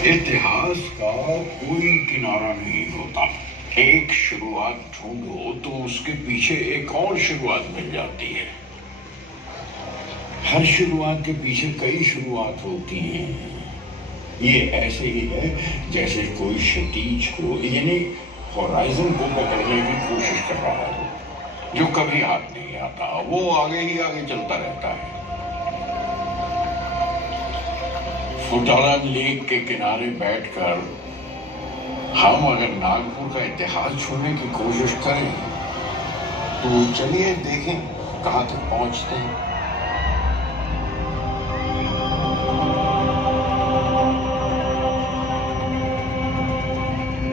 इतिहास का कोई किनारा नहीं होता। एक शुरुआत ढूंढो तो उसके पीछे एक और शुरुआत मिल जाती है। हर शुरुआत के पीछे कई शुरुआत होती हैं। ये ऐसे ही है जैसे कोई क्षितिज को यानी होराइजन को पकड़ने की कोशिश कर रहा हो, जो कभी हाथ नहीं आता, वो आगे ही आगे चलता रहता है। फुटाला लेक के किनारे बैठकर हम अगर नागपुर का इतिहास छूने की कोशिश करें तो चलिए देखें कहां तक पहुंचते हैं।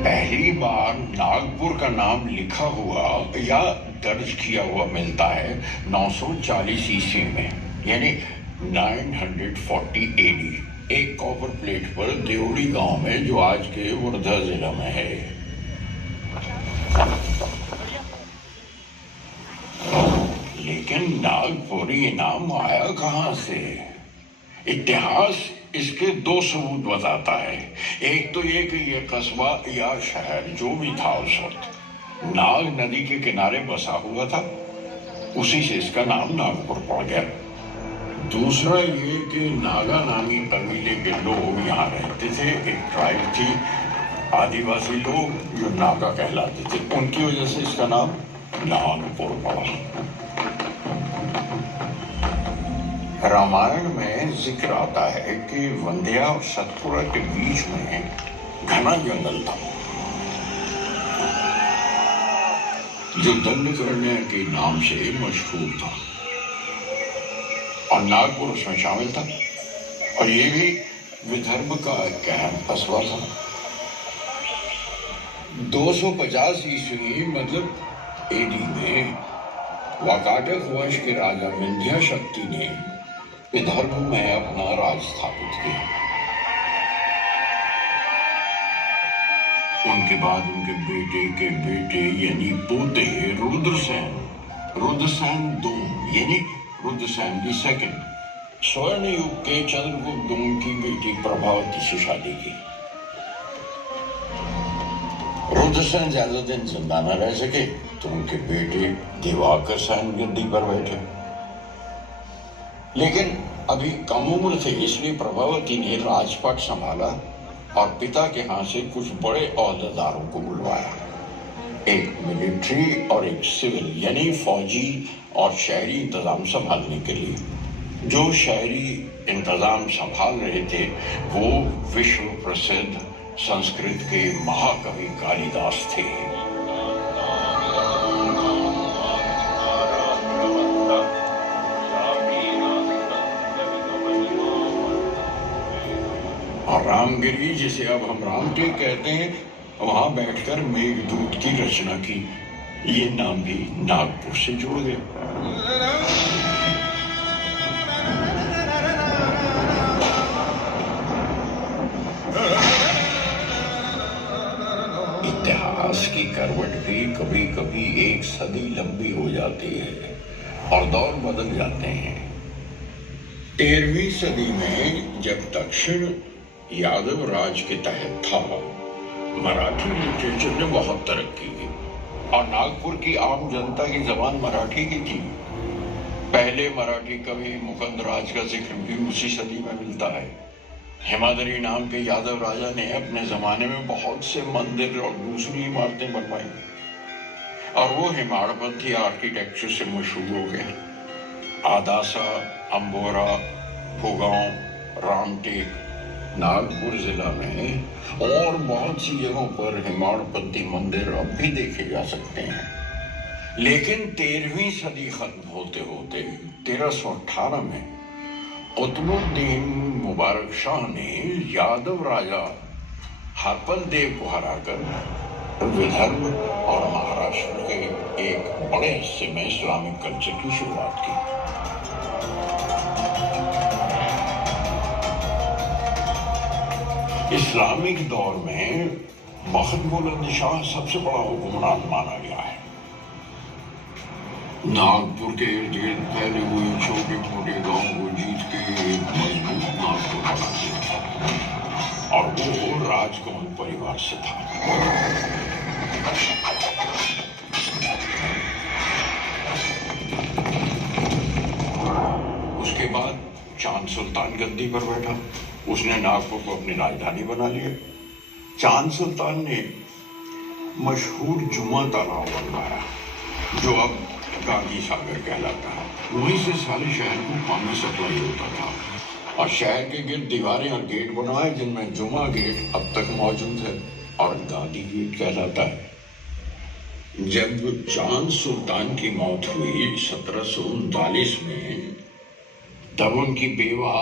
पहली बार नागपुर का नाम लिखा हुआ या दर्ज किया हुआ मिलता है 940 ईस्वी में, यानी 940 AD, एक कॉपर प्लेट पर देवड़ी गांव में जो आज के वर्धा जिला में है। लेकिन नागपुर ये नाम आया कहां से? इतिहास इसके दो सबूत बताता है। एक तो ये कि यह कस्बा या शहर जो भी था उस वक्त नाग नदी के किनारे बसा हुआ था, उसी से इसका नाम नागपुर पड़ गया। दूसरा ये कि नागा नामी कबीले के लोग यहाँ रहते थे। एक ट्राइब थी, आदिवासी लोग जो नागा कहलाते थे, उनकी वजह से इसका नाम नागपुर पड़ा। रामायण में जिक्र आता है कि वंध्या और सतपुरा के बीच में घना जंगल था जो दंडकरण्य के नाम से मशहूर था, और नागपुर उसमें शामिल था। और ये भी विदर्भ का एक अहम कस्बा था। 250 ईस्वी मतलब AD में वाकाटक वंश के राजा विंध्या शक्ति ने विदर्भ में अपना राज स्थापित किया। उनके बाद उनके बेटे के बेटे यानी पोते रुद्रसेन II यानी रुद्रसेन II स्वर्ण युग के चंद्रगुप्त की बेटी प्रभावती से शादी की। रुद्रसेन ज्यादा दिन जिंदा न रह सके तो उनके बेटे दिवाकर सेन गद्दी पर बैठे, लेकिन अभी कम उम्र थे, इसलिए प्रभावती ने राजपाट संभाला और पिता के हाथ से कुछ बड़े ओहदेदारों को बुलवाया, एक मिलिट्री और एक सिविल यानी फौजी और शहरी इंतजाम संभालने के लिए। जो शहरी इंतजाम संभाल रहे थे वो विश्व प्रसिद्ध संस्कृत के महाकवि कालिदास थे। और रामगिरी, जिसे अब हम रामटेक कहते हैं, वहां बैठकर मेघदूत की रचना की। ये नाम भी नागपुर से जुड़ गया। इतिहास की करवट भी कभी कभी एक सदी लंबी हो जाती है और दौर बदल जाते हैं। 13वीं सदी में जब दक्षिण यादव राज के तहत था, मराठी लिटरेचर ने बहुत तरक्की की और नागपुर की आम जनता की जबान मराठी की थी। पहले मराठी कवि मुकुंद राज का जिक्र भी उसी सदी में मिलता है। हेमाद्री नाम के यादव राजा ने अपने जमाने में बहुत से मंदिर और दूसरी इमारतें बनवाई और वो हिमाड़पंथी आर्किटेक्चर से मशहूर हो गया। आदासा, अंबोरा, भूगांव, रामटेक, नागपुर जिला में और बहुत सी जगहों पर हिमाड़पंथी मंदिर अब भी देखे जा सकते हैं। लेकिन 13वीं सदी खत्म होते होते 1318 में कुतुबुद्दीन मुबारक शाह ने यादव राजा हरपल देव को हराकर विदर्भ और महाराष्ट्र के एक बड़े हिस्से में इस्लामिक कल्चर की शुरुआत की। इस्लामिक दौर में बख्त बुलंद शाह सबसे बड़ा हुक्मरान माना गया है। नागपुर के इर्द गिर्द फैले हुए छोटे मोटे गांव को जीत के एक मजबूत नागपुर बना दिया और वो राजकौन परिवार से था। उसके बाद चांद सुल्तान गद्दी पर बैठा। उसने नागपुर को अपनी राजधानी बना लिया। चांद सुल्तान ने मशहूर जुमा तालाब बनवाया, जो अब गांधी सागर कहलाता है। वहीं से सारे शहर को पानी सप्लाई होता था और शहर के गिर्द दीवारें और गेट बनवाए, जिनमें जुमा गेट अब तक मौजूद है और गांधी गेट कहलाता है। जब चांद सुल्तान की मौत हुई 1739 में, तब उनकी बेवा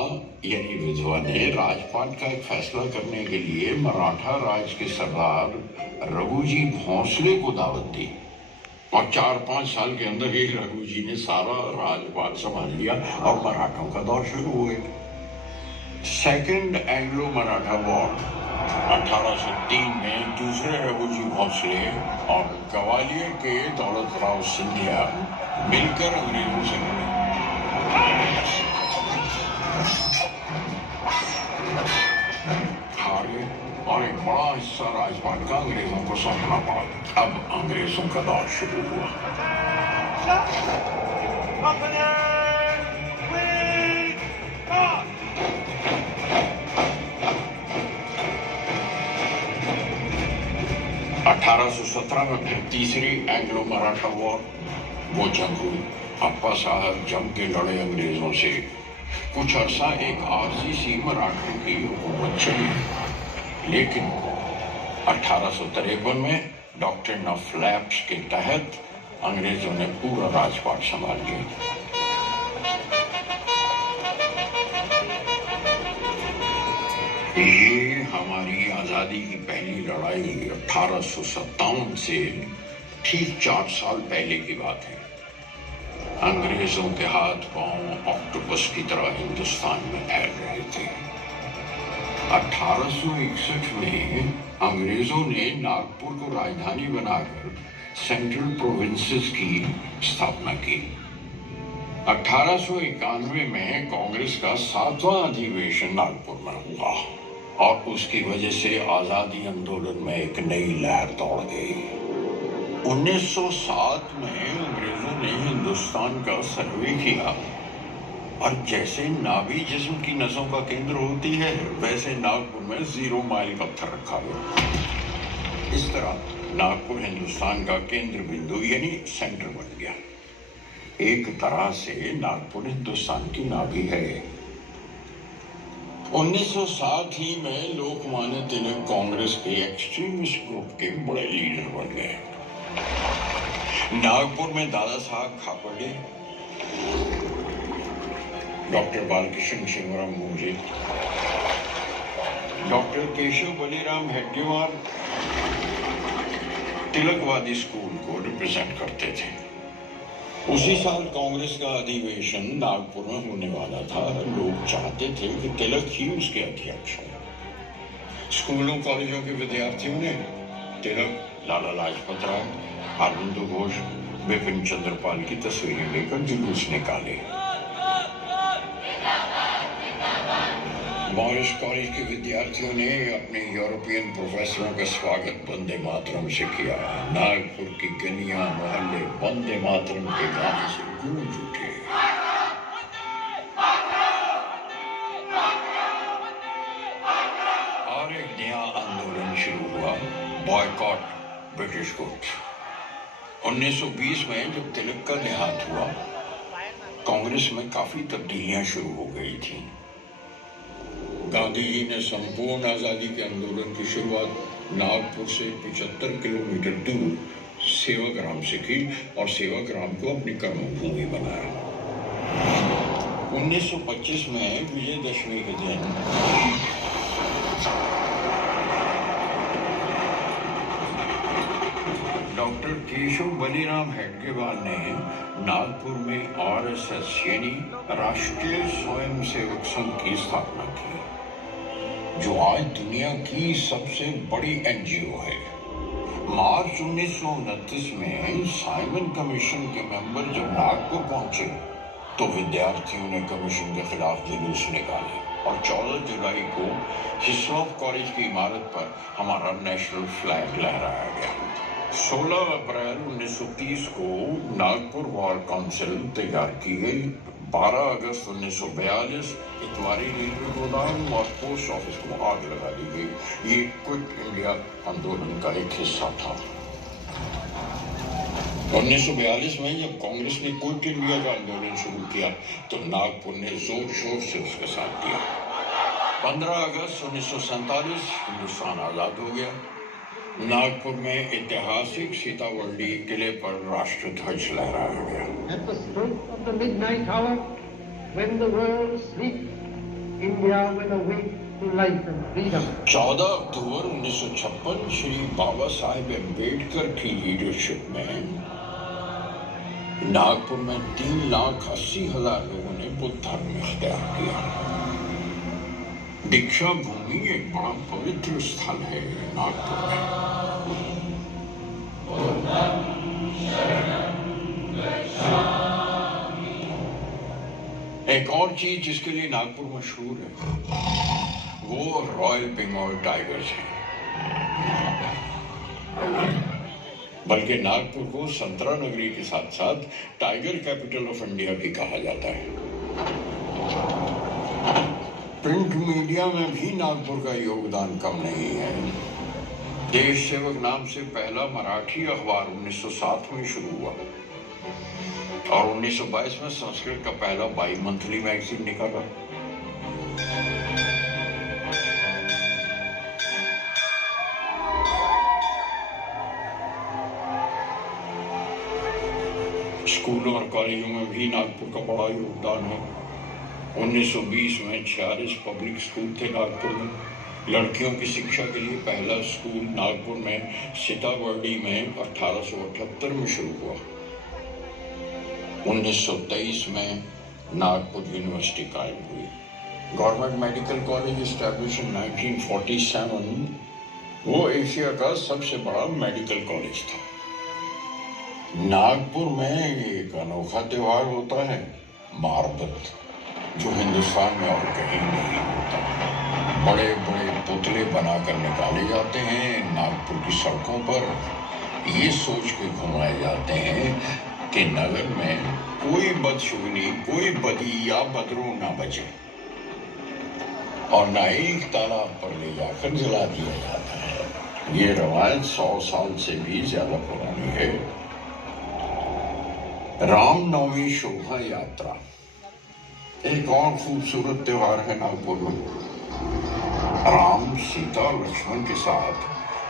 यानी विधवा ने राजपाट का एक फैसला करने के लिए मराठा राज के सरदार रघुजी भोंसले को दावत दी और 4-5 साल के अंदर ही रघुजी ने सारा राजपाट संभाल लिया और मराठों का दौर शुरू हो गया। सेकेंड एंग्लो मराठा वॉर 1803 में दूसरे रघुजी भोंसले और ग्वालियर के दौलत राव सिंधिया मिलकर अंग्रेजों से लड़े। और एक बड़ा हिस्सा राजपाट का अंग्रेजों को सौंपना पड़ा। अब अंग्रेजों का दौर शुरू हुआ। 1817 में फिर तीसरी एंग्लो मराठा वॉर, वो जंग हुई। अप्पा साहब जम के लड़े अंग्रेजों से। कुछ अरसा एक आरजी सी मराठों की हुकूमत चली, लेकिन 1853 में डॉक्ट्रिन ऑफ लैप्स के तहत अंग्रेजों ने पूरा राजपाट संभाल लिया। ये हमारी आजादी की पहली लड़ाई 1857 से ठीक 4 साल पहले की बात है। अंग्रेजों के हाथ पांव ऑक्टोपस की तरह हिंदुस्तान में फैल रहे थे। 1861 में अंग्रेजों ने नागपुर को राजधानी बनाकर सेंट्रल प्रोविंसेस की स्थापना की। 1891 में कांग्रेस का 7वां अधिवेशन नागपुर में हुआ और उसकी वजह से आजादी आंदोलन में एक नई लहर दौड़ गई। 1907 में अंग्रेजों ने हिंदुस्तान का सर्वे किया और जैसे नाभि जिस्म की नसों का केंद्र होती है, वैसे नागपुर में 0 माइल पत्थर रखा गया। इस तरह नागपुर हिंदुस्तान का केंद्र बिंदु यानी सेंटर बन गया। एक तरह से नागपुर हिंदुस्तान की नाभि है। 1907 ही में लोकमान्य तिलक कांग्रेस के एक्सट्रीमिस्ट ग्रुप के बड़े लीडर बन गए। नागपुर में दादा साहब खापर्डे, डॉक्टर बालकृष्ण शिवराम मोरे, डॉक्टर केशव बलिराम हेडगेवार तिलकवादी स्कूल को रिप्रेजेंट करते थे। उसी साल कांग्रेस का अधिवेशन नागपुर में होने वाला था। लोग चाहते थे कि तिलक ही उसके अध्यक्ष हो। स्कूलों कॉलेजों के विद्यार्थियों ने तिलक, लाला लाजपत राय, अरविंदो घोष, बिपिन चंद्रपाल की तस्वीरें लेकर जुलूस निकाले। मॉरिस कॉलेज के विद्यार्थियों ने अपने यूरोपियन प्रोफेसरों का स्वागत वंदे मातरम से किया। नागपुर की गलियां मोहल्ले वंदे मातरम के गाने से गूंज उठे। और एक नया आंदोलन शुरू हुआ, बॉयकॉट ब्रिटिश गुड्स। 1920 में जब तिलक का देहांत हुआ, कांग्रेस में काफी तब्दीलियां शुरू हो गई थी। गांधी जी ने संपूर्ण आजादी के आंदोलन की शुरुआत नागपुर से 75 किलोमीटर दूर सेवाग्राम से की और सेवाग्राम को अपनी कर्मभूमि बनाया। 1925 में विजयदशमी के दिन डॉक्टर केशव बलिराम हेडगेवार ने नागपुर में आरएसएस यानी राष्ट्रीय स्वयंसेवक संघ की स्थापना की, जो आज दुनिया की सबसे बड़ी एनजीओ है। मार्च 1929 में साइमन कमीशन के मेंबर जब नागपुर पहुंचे, तो विद्यार्थियों ने कमीशन के खिलाफ जुलूस निकाले। और 14 जुलाई को हिस्लॉप कॉलेज की इमारत पर हमारा नेशनल फ्लैग लहराया गया। 16 अप्रैल 1930 को नागपुर वॉर काउंसिल तैयार की गई। 12 अगस्त 1942 इतवारी रेलवे गोदाम और पोस्ट ऑफिस को आग लगा दी गई। ये क्विट इंडिया आंदोलन का एक हिस्सा था। 1942 में जब कांग्रेस ने क्विट इंडिया का आंदोलन शुरू किया तो नागपुर ने जोर शोर से उसका साथ दिया। 15 अगस्त 1947 हिंदुस्तान आजाद हो गया। नागपुर में ऐतिहासिक सीतावर्ली किले पर राष्ट्र ध्वज लहराया गया। At the stroke of the midnight hour, when the world sleeps, India will awake to life and freedom. 14 अक्टूबर 1956 श्री बाबा साहेब अम्बेडकर की लीडरशिप में नागपुर में 3,80,000 लोगों ने बुद्ध धर्म इख्तियार किया। दीक्षा भूमि एक बड़ा पवित्र स्थल है नागपुर में। एक और चीज जिसके लिए नागपुर मशहूर है वो रॉयल बंगाल टाइगर्स है। बल्कि नागपुर को संतरा नगरी के साथ साथ टाइगर कैपिटल ऑफ इंडिया भी कहा जाता है। प्रिंट मीडिया में भी नागपुर का योगदान कम नहीं है। देश सेवक नाम से पहला मराठी अखबार 1907 में शुरू हुआ और 1922 में संस्कृत का पहला बाई मंथली मैगजीन निकाला। स्कूलों और कॉलेजों में भी नागपुर का बड़ा योगदान है। 1920 में 46 पब्लिक स्कूल थे नागपुर में। लड़कियों की शिक्षा के लिए पहला स्कूल नागपुर में सीतावर्ली में 1878 में शुरू हुआ। 1923 में नागपुर यूनिवर्सिटी कायम हुई। Government medical college establish in 1947 वो एशिया का सबसे बड़ा मेडिकल कॉलेज था। नागपुर में एक अनोखा त्योहार होता है मारबत, जो हिंदुस्तान में और कहीं नहीं होता। बड़े बड़े पुतले बनाकर निकाले जाते हैं नागपुर की सड़कों पर। ये सोच के घुमाए जाते हैं कि नगर में कोई बदशुगनी, कोई बदी या बदरू ना बचे और ना एक तालाब पर ले जाकर जला दिया जाता है। ये रवायत 100 साल से भी ज्यादा पुरानी है। रामनवमी शोभा यात्रा एक और खूबसूरत त्योहार है नागपुर में। राम, सीता और लक्ष्मण के साथ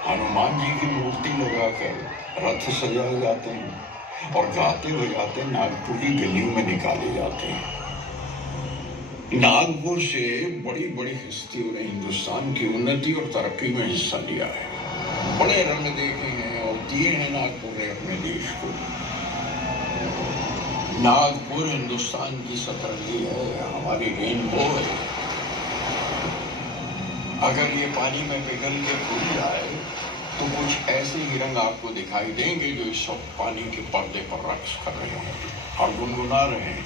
हनुमान जी की मूर्ति लगाकर रथ सजाए जाते हैं और गाते बजाते नागपुर की गलियों में निकाले जाते हैं। नागपुर से बड़ी बड़ी हस्तियों ने हिंदुस्तान की उन्नति और तरक्की में हिस्सा लिया है। बड़े रंग देखे हैं और दिए हैं नागपुर ने अपने देश को। नागपुर हिंदुस्तान की सतरंगी है, हमारी रेनबो है। अगर ये पानी में पिघल के भूल जाए तो कुछ ऐसे ही रंग आपको दिखाई देंगे जो इस वक्त पानी के पर्दे पर रक्स कर रहे हैं और गुनगुना रहे हैं।